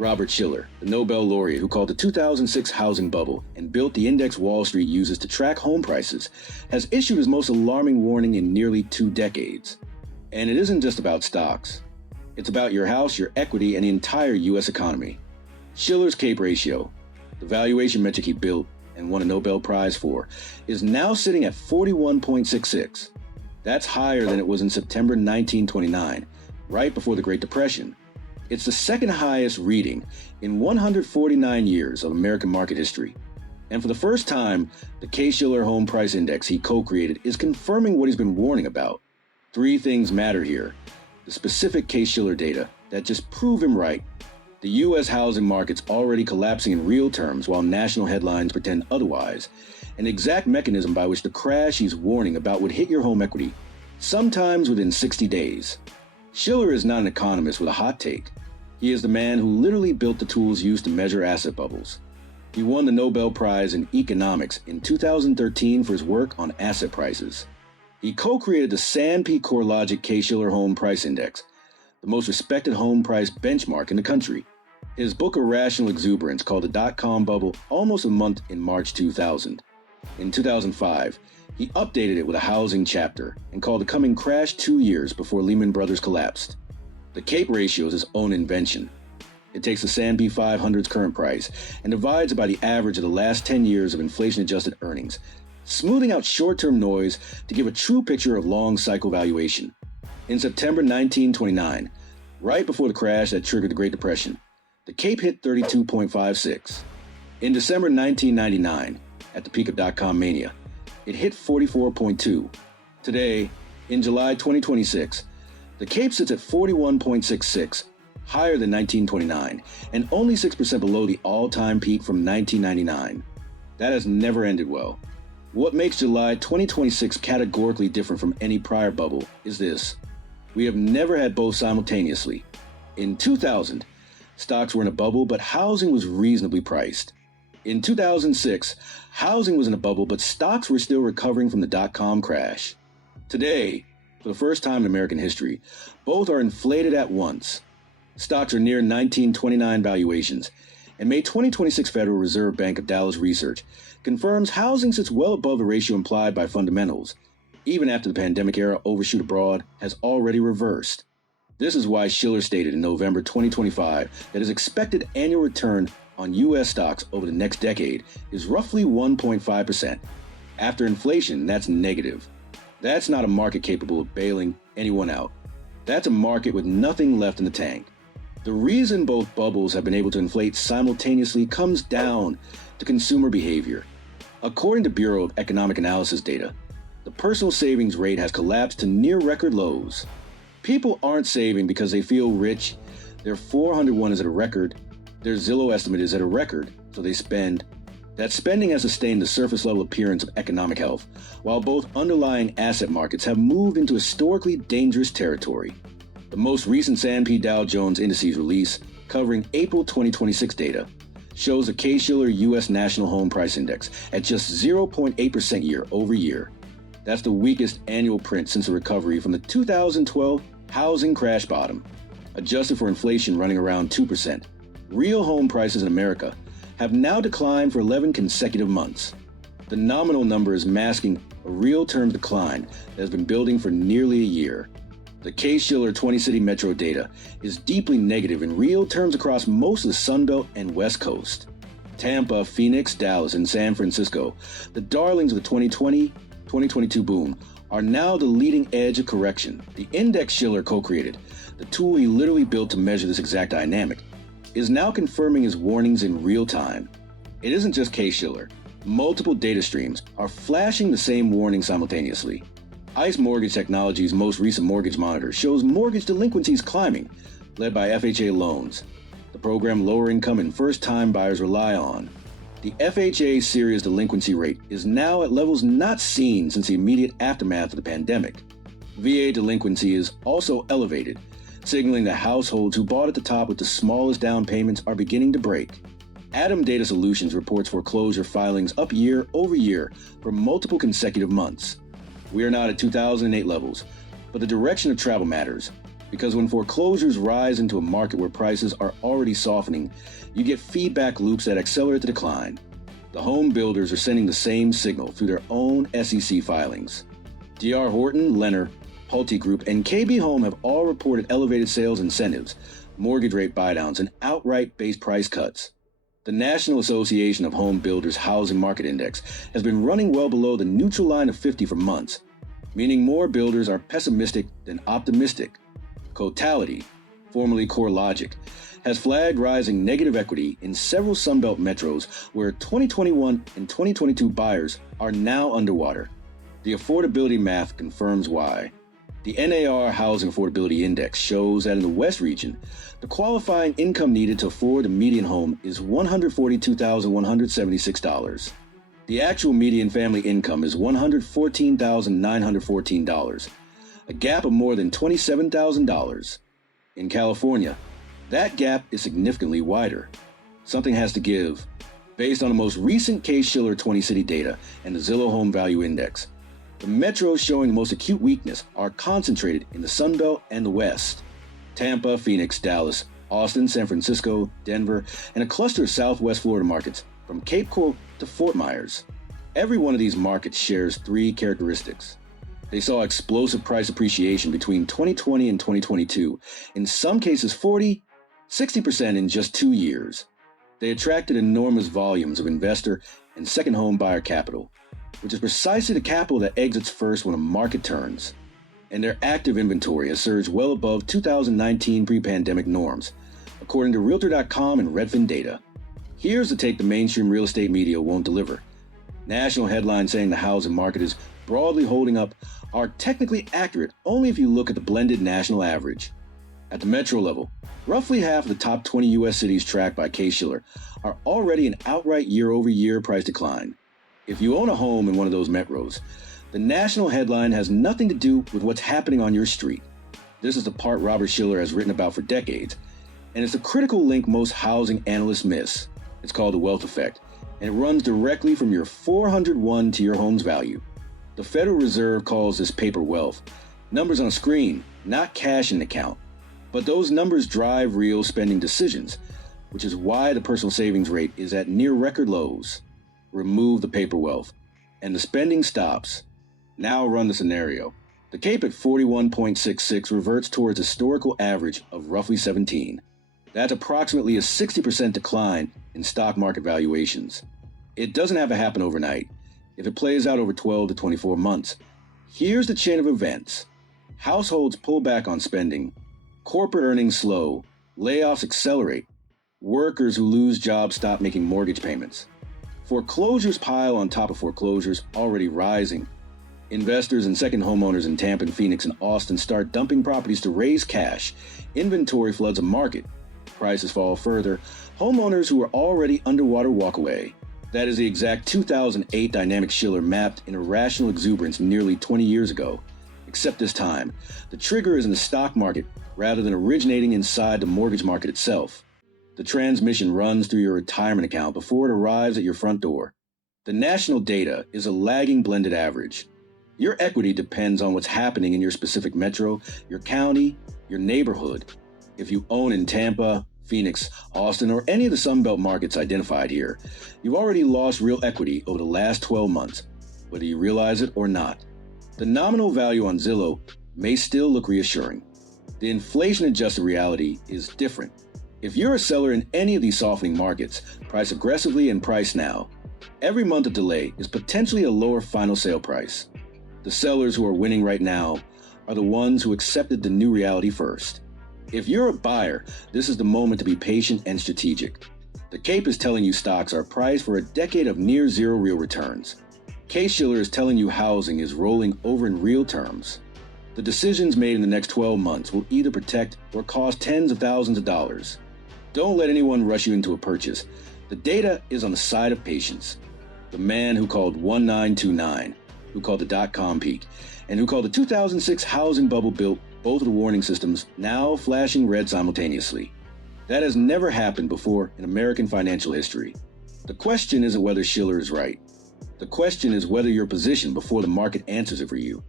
Robert Shiller, the Nobel laureate who called the 2006 housing bubble and built the index Wall Street uses to track home prices, has issued his most alarming warning in nearly 2 decades. And it isn't just about stocks. It's about your house, your equity, and the entire U.S. economy. Shiller's CAPE ratio, the valuation metric he built and won a Nobel Prize for, is now sitting at 41.66. That's higher than it was in September 1929, right before the Great Depression. It's the second highest reading in 149 years of American market history. And for the first time, the Case-Shiller home price index he co-created is confirming what he's been warning about. 3 things matter here: the specific Case-Shiller data that just prove him right, the U.S. housing market's already collapsing in real terms while national headlines pretend otherwise, an exact mechanism by which the crash he's warning about would hit your home equity, sometimes within 60 days. Shiller is not an economist with a hot take. He is the man who literally built the tools used to measure asset bubbles. He won the Nobel Prize in Economics in 2013 for his work on asset prices. He co-created the S&P CoreLogic Case-Shiller Home Price Index, the most respected home price benchmark in the country. His book Irrational Exuberance called the dot-com bubble almost a month in March 2000. In 2005, he updated it with a housing chapter and called the coming crash 2 years before Lehman Brothers collapsed. The CAPE ratio is his own invention. It takes the S&P 500's current price and divides it by the average of the last 10 years of inflation-adjusted earnings, smoothing out short-term noise to give a true picture of long-cycle valuation. In September 1929, right before the crash that triggered the Great Depression, the CAPE hit 32.56. In December 1999, at the peak of dot-com mania, it hit 44.2. Today, in July 2026, the CAPE sits at 41.66, higher than 1929, and only 6% below the all-time peak from 1999. That has never ended well. What makes July 2026 categorically different from any prior bubble is this: we have never had both simultaneously. In 2000, stocks were in a bubble, but housing was reasonably priced. In 2006, housing was in a bubble, but stocks were still recovering from the dot-com crash. Today, for the first time in American history, both are inflated at once. Stocks are near 1929 valuations, and May 2026 Federal Reserve Bank of Dallas research confirms housing sits well above the ratio implied by fundamentals, even after the pandemic era overshoot abroad has already reversed. This is why Shiller stated in November 2025 that his expected annual return on U.S. stocks over the next decade is roughly 1.5%. After inflation, that's negative. That's not a market capable of bailing anyone out. That's a market with nothing left in the tank. The reason both bubbles have been able to inflate simultaneously comes down to consumer behavior. According to Bureau of Economic Analysis data, the personal savings rate has collapsed to near record lows. People aren't saving because they feel rich. Their 401 is at a record. Their Zillow estimate is at a record, so they spend. That spending has sustained the surface level appearance of economic health, while both underlying asset markets have moved into historically dangerous territory. The most recent S&P Dow Jones Indices release, covering April 2026 data, shows the Case-Shiller U.S. National Home Price Index at just 0.8% year over year. That's the weakest annual print since the recovery from the 2012 housing crash bottom. Adjusted for inflation running around 2%, real home prices in America have now declined for 11 consecutive months. The nominal number is masking a real-term decline that has been building for nearly a year. The Case-Shiller 20-city metro data is deeply negative in real terms across most of the Sun Belt and West Coast. Tampa, Phoenix, Dallas, and San Francisco, the darlings of the 2020-2022 boom, are now the leading edge of correction. The index Shiller co-created, the tool he literally built to measure this exact dynamic, is now confirming his warnings in real time. It isn't just Case-Shiller. Multiple data streams are flashing the same warning simultaneously. ICE Mortgage Technology's most recent mortgage monitor shows mortgage delinquencies climbing, led by FHA loans, the program lower income and first-time buyers rely on. The FHA serious delinquency rate is now at levels not seen since the immediate aftermath of the pandemic. VA delinquency is also elevated, signaling that households who bought at the top with the smallest down payments are beginning to break. Atom Data Solutions reports foreclosure filings up year over year for multiple consecutive months. We are not at 2008 levels, but the direction of travel matters. Because when foreclosures rise into a market where prices are already softening, you get feedback loops that accelerate the decline. The home builders are sending the same signal through their own SEC filings. D.R. Horton, Lenner, Pulte Group, and KB Home have all reported elevated sales incentives, mortgage rate buydowns, and outright base price cuts. The National Association of Home Builders Housing Market Index has been running well below the neutral line of 50 for months, meaning more builders are pessimistic than optimistic. Cotality, formerly CoreLogic, has flagged rising negative equity in several Sunbelt metros where 2021 and 2022 buyers are now underwater. The affordability math confirms why. The NAR Housing Affordability Index shows that in the West region, the qualifying income needed to afford a median home is $142,176. The actual median family income is $114,914, a gap of more than $27,000. In California, that gap is significantly wider. Something has to give. Based on the most recent Case-Shiller 20-city data and the Zillow Home Value Index, the metros showing the most acute weakness are concentrated in the Sunbelt and the West. Tampa, Phoenix, Dallas, Austin, San Francisco, Denver, and a cluster of Southwest Florida markets from Cape Coral to Fort Myers. Every one of these markets shares three characteristics. They saw explosive price appreciation between 2020 and 2022, in some cases 40, 60% in just 2 years. They attracted enormous volumes of investor and second home buyer capital, which is precisely the capital that exits first when a market turns. And their active inventory has surged well above 2019 pre-pandemic norms, according to Realtor.com and Redfin data. Here's the take the mainstream real estate media won't deliver. National headlines saying the housing market is broadly holding up are technically accurate only if you look at the blended national average. At the metro level, roughly half of the top 20 U.S. cities tracked by Case-Shiller are already in outright year-over-year price decline. If you own a home in one of those metros, the national headline has nothing to do with what's happening on your street. This is the part Robert Shiller has written about for decades, and it's a critical link most housing analysts miss. It's called the wealth effect, and it runs directly from your 401 to your home's value. The Federal Reserve calls this paper wealth, numbers on a screen, not cash in an account. But those numbers drive real spending decisions, which is why the personal savings rate is at near record lows. Remove the paper wealth, and the spending stops. Now run the scenario. The CAPE at 41.66 reverts towards historical average of roughly 17. That's approximately a 60% decline in stock market valuations. It doesn't have to happen overnight. If it plays out over 12 to 24 months, here's the chain of events. Households pull back on spending. Corporate earnings slow. Layoffs accelerate. Workers who lose jobs stop making mortgage payments. Foreclosures pile on top of foreclosures already rising. Investors and second homeowners in Tampa and Phoenix and Austin start dumping properties to raise cash. Inventory floods a market. Prices fall further. Homeowners who are already underwater walk away. That is the exact 2008 dynamic Shiller mapped in irrational exuberance nearly 20 years ago. Except this time, the trigger is in the stock market rather than originating inside the mortgage market itself. The transmission runs through your retirement account before it arrives at your front door. The national data is a lagging blended average. Your equity depends on what's happening in your specific metro, your county, your neighborhood. If you own in Tampa, Phoenix, Austin, or any of the Sunbelt markets identified here, you've already lost real equity over the last 12 months, whether you realize it or not. The nominal value on Zillow may still look reassuring. The inflation-adjusted reality is different. If you're a seller in any of these softening markets, price aggressively and price now. Every month of delay is potentially a lower final sale price. The sellers who are winning right now are the ones who accepted the new reality first. If you're a buyer, this is the moment to be patient and strategic. The CAPE is telling you stocks are priced for a decade of near zero real returns. Case-Shiller is telling you housing is rolling over in real terms. The decisions made in the next 12 months will either protect or cost tens of thousands of dollars. Don't let anyone rush you into a purchase. The data is on the side of patience. The man who called 1929, who called the dot-com peak, and who called the 2006 housing bubble built both of the warning systems now flashing red simultaneously. That has never happened before in American financial history. The question isn't whether Shiller is right. The question is whether you're positioned before the market answers it for you.